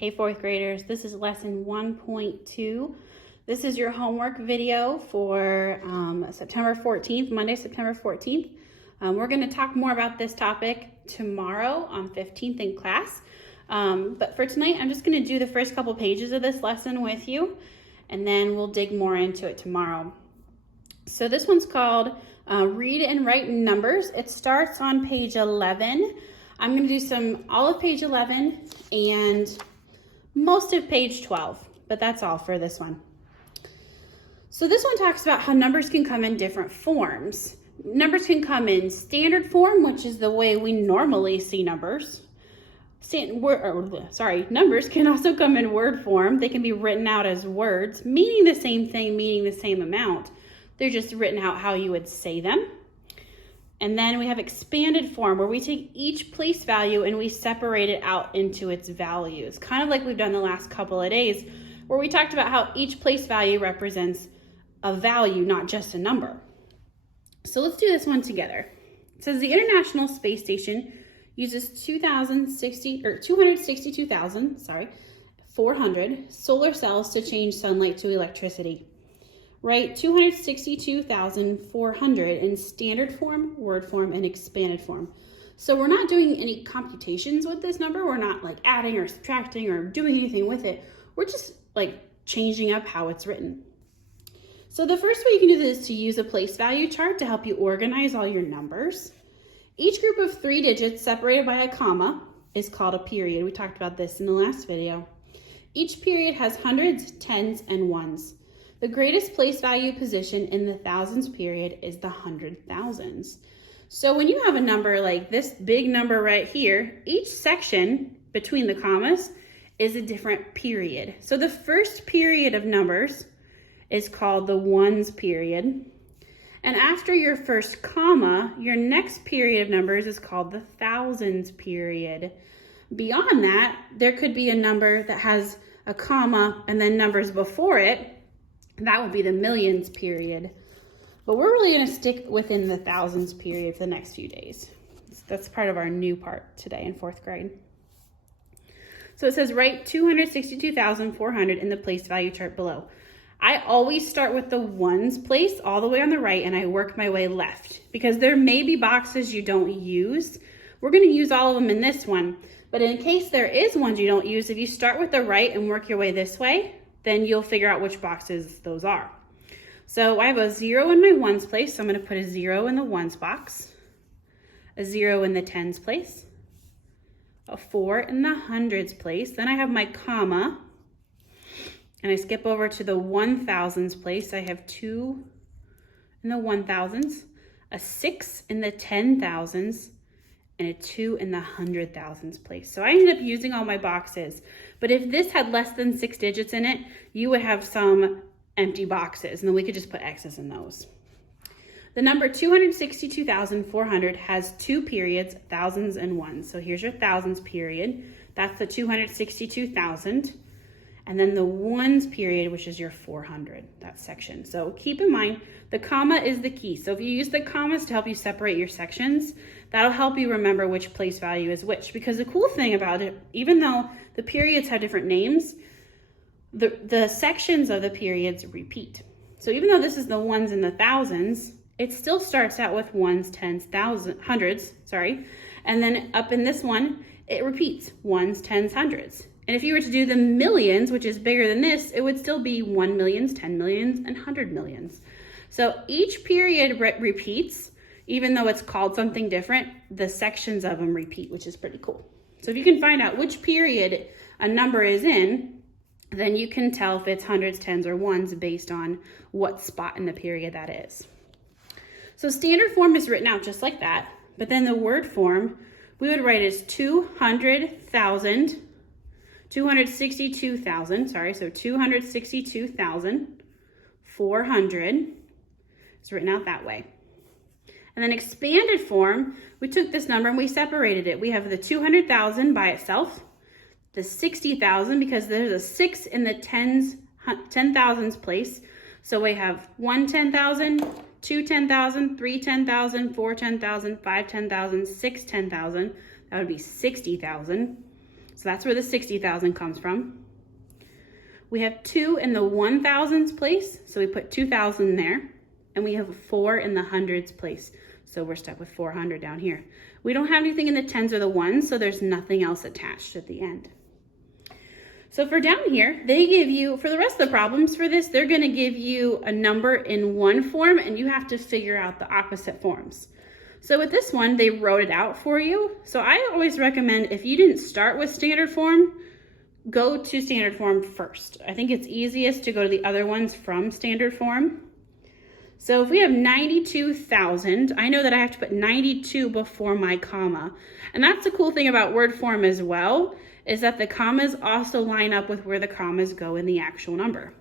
Hey fourth graders, this is lesson 1.2. This is your homework video for September 14th, Monday, September 14th. We're going to talk more about this topic tomorrow on 15th in class. But for tonight, I'm just going to do the first couple pages of this lesson with you, and then we'll dig more into it tomorrow. So this one's called Read and Write Numbers. It starts on page 11. I'm going to do all of page 11 and most of page 12, but that's all for this one. So this one talks about how numbers can come in different forms. Numbers can come in standard form, which is the way we normally see numbers. Numbers can also come in word form. They can be written out as words, meaning the same thing, meaning the same amount. They're just written out how you would say them. And then we have expanded form, where we take each place value and we separate it out into its values. Kind of like we've done the last couple of days, where we talked about how each place value represents a value, not just a number. So let's do this one together. It says the International Space Station uses 262,400 solar cells to change sunlight to electricity. Write 262,400 in standard form, word form, and expanded form. So we're not doing any computations with this number. We're not like adding or subtracting or doing anything with it. We're just like changing up how it's written. So the first way you can do this is to use a place value chart to help you organize all your numbers. Each group of 3 digits separated by a comma is called a period. We talked about this in the last video. Each period has hundreds, tens, and ones. The greatest place value position in the thousands period is the hundred thousands. So when you have a number like this big number right here, each section between the commas is a different period. So the first period of numbers is called the ones period. And after your first comma, your next period of numbers is called the thousands period. Beyond that, there could be a number that has a comma and then numbers before it. That would be the millions period. But we're really going to stick within the thousands period for the next few days. That's part of our new part today in 4th grade. So it says write 262,400 in the place value chart below. I always start with the ones place all the way on the right, and I work my way left because there may be boxes you don't use. We're going to use all of them in this one, but in case there is ones you don't use, if you start with the right and work your way this way, then you'll figure out which boxes those are. So I have a 0 in my ones place, so I'm going to put a 0 in the ones box, a 0 in the tens place, a 4 in the hundreds place. Then I have my comma, and I skip over to the 1000s place. I have 2 in the 1000s, a 6 in the 10,000s, and a 2 in the 100,000s place. So I ended up using all my boxes. But if this had less than 6 digits in it, you would have some empty boxes, and then we could just put X's in those. The number 262,400 has 2 periods, thousands and ones. So here's your thousands period. That's the 262,000. And then the ones period, which is your 400, that section. So keep in mind, the comma is the key. So if you use the commas to help you separate your sections, that'll help you remember which place value is which. Because the cool thing about it, even though the periods have different names, the sections of the periods repeat. So even though this is the ones in the thousands, it still starts out with ones, tens, hundreds, and then up in this one, it repeats ones, tens, hundreds. And if you were to do the millions, which is bigger than this, it would still be 1 millions, 10 millions, and 100 millions. So each period repeats, even though it's called something different, the sections of them repeat, which is pretty cool. So if you can find out which period a number is in, then you can tell if it's hundreds, tens, or ones based on what spot in the period that is. So standard form is written out just like that, but then the word form, we would write as 262,000, so 262,400 is written out that way. And then expanded form, we took this number and we separated it. We have the 200,000 by itself, the 60,000 because there's a 6 in the 10,000s place. So we have 1 10,000, 2 10,000, 3 10,000, 4 10,000, 5 10,000, 6 10,000. That would be 60,000. So that's where the 60,000 comes from. We have 2 in the 1,000s place, so we put 2,000 there. And we have 4 in the hundreds place, so we're stuck with 400 down here. We don't have anything in the tens or the ones, so there's nothing else attached at the end. So for down here, they give you, for the rest of the problems for this, they're gonna give you a number in one form and you have to figure out the opposite forms. So with this one, they wrote it out for you. So I always recommend if you didn't start with standard form, go to standard form first. I think it's easiest to go to the other ones from standard form. So if we have 92,000, I know that I have to put 92 before my comma. And that's the cool thing about word form as well, is that the commas also line up with where the commas go in the actual number.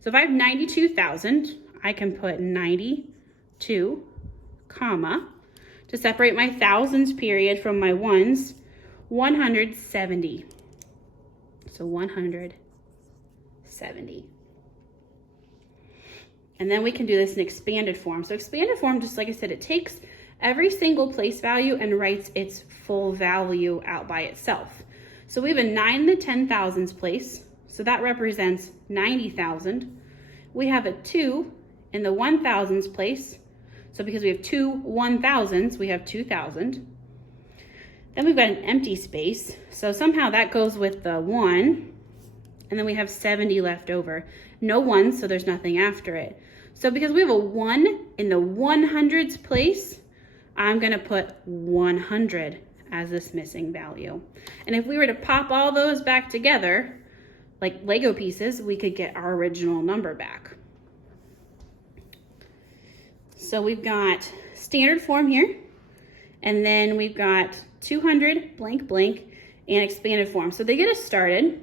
So if I have 92,000, I can put 92, comma, to separate my thousands period from my ones, 170. So 170. And then we can do this in expanded form. So expanded form, just like I said, it takes every single place value and writes its full value out by itself. So we have a 9 in the 10,000s place. So that represents 90,000. We have a 2 in the 1,000s place. So because we have 2 1,000s, we have 2,000. Then we've got an empty space. So somehow that goes with the 1. And then we have 70 left over. No 1, so there's nothing after it. So because we have a 1 in the 100s place, I'm gonna put 100 as this missing value. And if we were to pop all those back together, like Lego pieces, we could get our original number back. So we've got standard form here, and then we've got 200 blank blank and expanded form. So they get us started.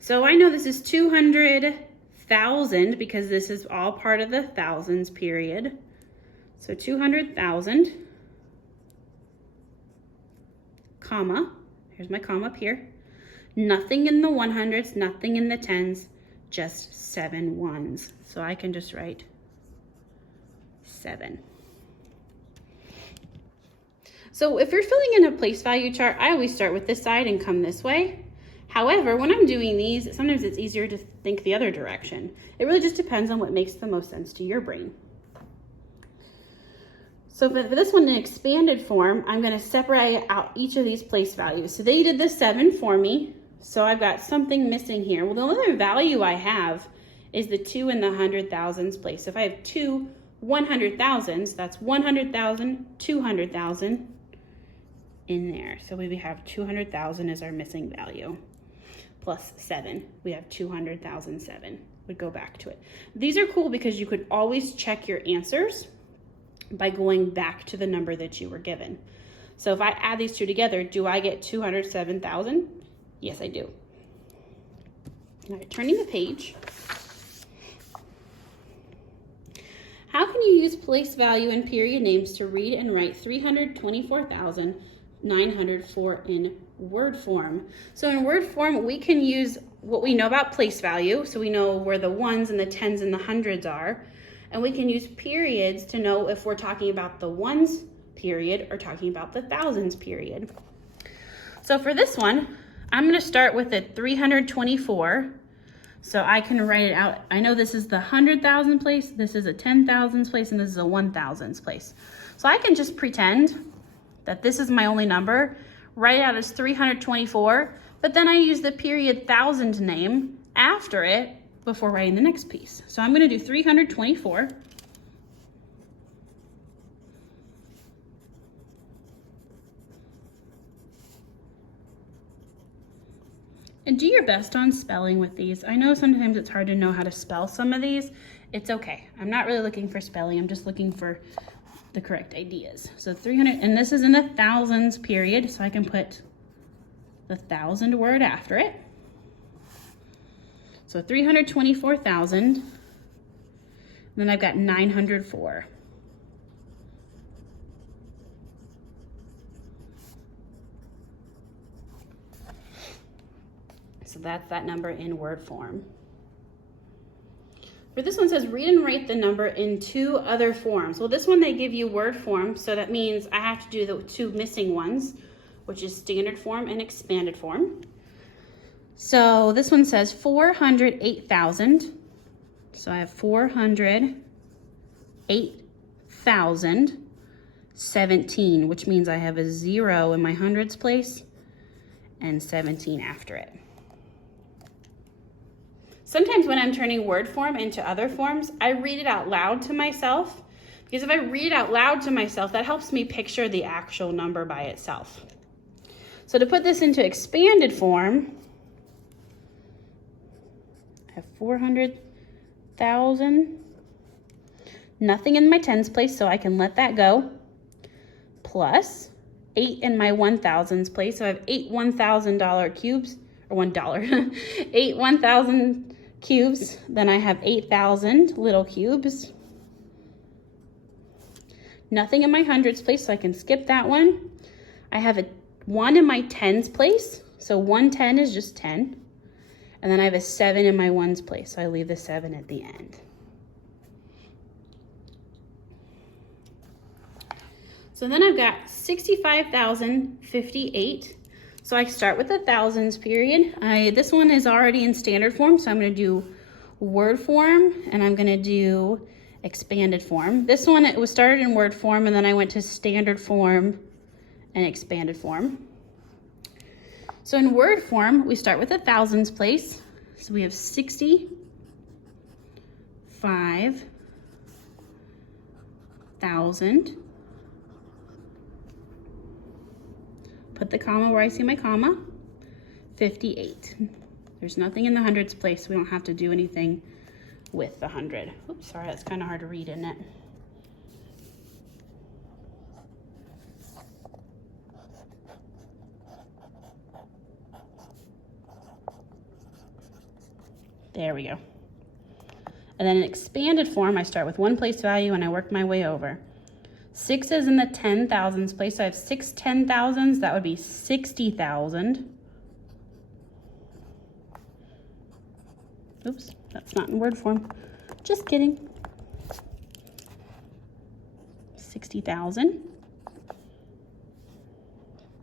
So I know this is 200,000 because this is all part of the thousands period. So 200,000, comma, here's my comma up here. Nothing in the 100s, nothing in the 10s, just 7 ones. So I can just write 7. So if you're filling in a place value chart, I always start with this side and come this way. However, when I'm doing these, sometimes it's easier to think the other direction. It really just depends on what makes the most sense to your brain. So for this one in expanded form, I'm going to separate out each of these place values. So they did the 7 for me, so I've got something missing here. Well, the only value I have is the 2 in the 100,000s place. So if I have 2 100,000s, that's 100,000, 200,000 in there. So we have 200,000 as our missing value. Plus 7, we have 200,007. Would go back to it. These are cool because you could always check your answers by going back to the number that you were given. So if I add these two together, do I get 207,000? Yes, I do. All right, turning the page. How can you use place value and period names to read and write 324,904 in word form? So in word form, we can use what we know about place value. So we know where the 1s and the 10s and the 100s are. And we can use periods to know if we're talking about the 1s period or talking about the thousands period. So for this one, I'm going to start with a 324. So I can write it out. I know this is the 100,000 place, this is a 10,000s place, and this is a 1,000s place. So I can just pretend that this is my only number, write it out as 324, but then I use the period 1,000 name after it before writing the next piece. So I'm going to do 324. And do your best on spelling with these. I know sometimes it's hard to know how to spell some of these. It's okay. I'm not really looking for spelling. I'm just looking for the correct ideas. So 300, and this is in the thousands period, so I can put the 1,000 word after it. So 324,000, then I've got 904. So that's that number in word form. For this one says read and write the number in 2 other forms. Well, this one they give you word form, so that means I have to do the 2 missing ones, which is standard form and expanded form. So this one says 408,000. So I have 408,017, which means I have a 0 in my hundreds place and 17 after it. Sometimes when I'm turning word form into other forms, I read it out loud to myself, because if I read it out loud to myself, that helps me picture the actual number by itself. So to put this into expanded form, I have 400,000, nothing in my tens place, so I can let that go, plus 8 in my 1,000s place, so I have 8 $1,000 cubes, or $1, 8 1,000 cubes, then I have 8,000 little cubes. Nothing in my hundreds place, so I can skip that one. I have a 1 in my tens place, so 110 is just 10. And then I have a 7 in my ones place, so I leave the 7 at the end. So then I've got 65,058. So I start with the thousands period. This one is already in standard form, so I'm going to do word form, and I'm going to do expanded form. This one, it was started in word form, and then I went to standard form and expanded form. So in word form, we start with the thousands place. So we have 65,000. Put the comma where I see my comma. 58. There's nothing in the hundreds place, so we don't have to do anything with the 100. Oops, sorry, that's kind of hard to read, isn't it? There we go. And then in expanded form, I start with one place value and I work my way over. 6 is in the 10,000s place, so I have 6 10,000s. That would be 60,000. Oops, that's not in word form. Just kidding. 60,000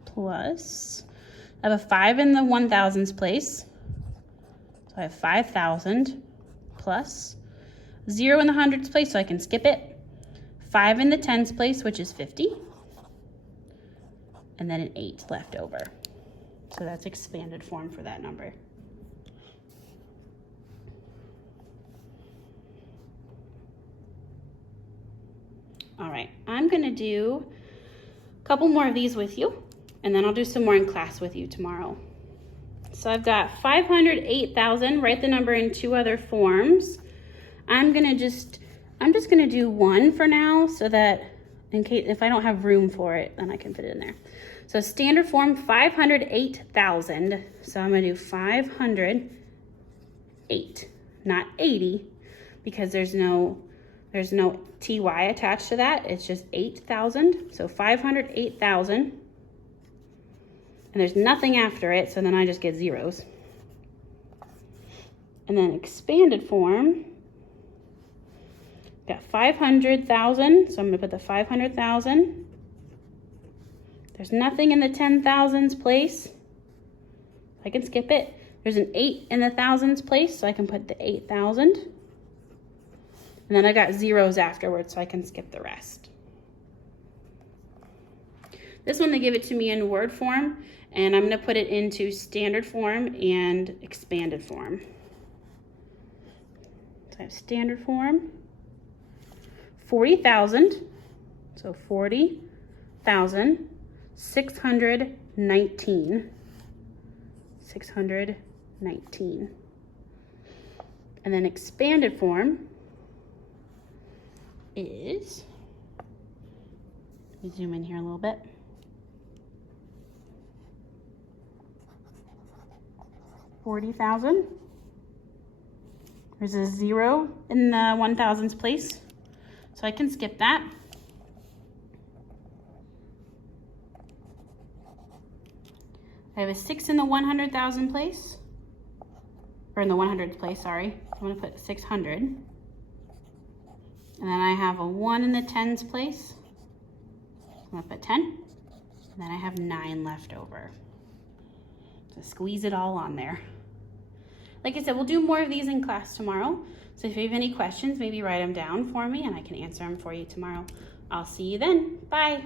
plus, I have a 5 in the 1,000s place. So I have 5,000 plus 0 in the hundreds place, so I can skip it. 5 in the tens place, which is 50. And then an 8 left over. So that's expanded form for that number. All right, I'm gonna do a couple more of these with you, and then I'll do some more in class with you tomorrow. So I've got 508,000, write the number in 2 other forms. I'm just gonna do 1 for now, so that in case, if I don't have room for it, then I can fit it in there. So standard form, 508,000. So I'm gonna do 508, not 80, because there's no TY attached to that. It's just 8,000. So 508,000. And there's nothing after it, so then I just get zeros. And then expanded form, got 500,000, so I'm gonna put the 500,000. There's nothing in the 10,000s place. I can skip it. There's an 8 in the thousands place, so I can put the 8,000. And then I got zeros afterwards, so I can skip the rest. This one, they give it to me in word form, and I'm gonna put it into standard form and expanded form. So I have standard form, 40,000, so 40,000, 619, 619. And then expanded form is, let me zoom in here a little bit. $40,000. There's a 0 in the 1,000s place, so I can skip that. I have a 6 in the 100,000 place, or in the 100th place, sorry. I'm gonna put 600. And then I have a 1 in the 10s place. I'm gonna put 10. And then I have 9 left over. So squeeze it all on there. like I said, we'll do more of these in class tomorrow. So if you have any questions, maybe write them down for me and I can answer them for you tomorrow. I'll see you then. Bye.